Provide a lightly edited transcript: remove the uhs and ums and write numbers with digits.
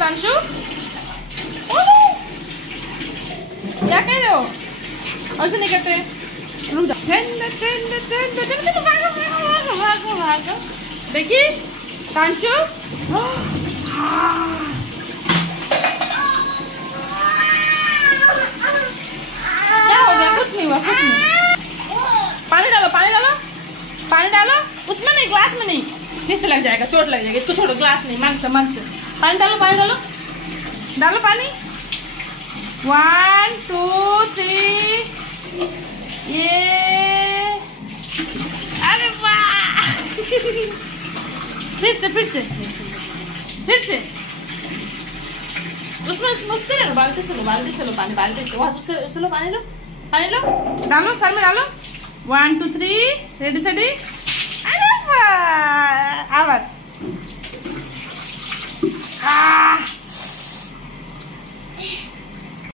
तांशु? क्या कह रहे हो? ऐसे नहीं करते। रुक जा। देखिए तांशु, क्या हो गया? कुछ नहीं हुआ, कुछ नहीं। पानी डालो, पानी डालो, पानी डालो। उसमें नहीं, ग्लास में नहीं, फिर से लग जाएगा, चोट लग जाएगा। इसको छोड़ो, ग्लास नहीं, मन से, मन से। पानी डालो, पानी डालो, डालो पानी। 1 2 3। ये अरे वाह। फिर से, फिर से, फिर से। उसमें मुझसे लो, बाल्टी से लो, बाल्टी से लो पानी, बाल्टी से। वहाँ से लो, पानी लो, पानी लो, डालो, सर में डालो। 1 2 3, रेडी सेडी। अरे वाह, आवाज।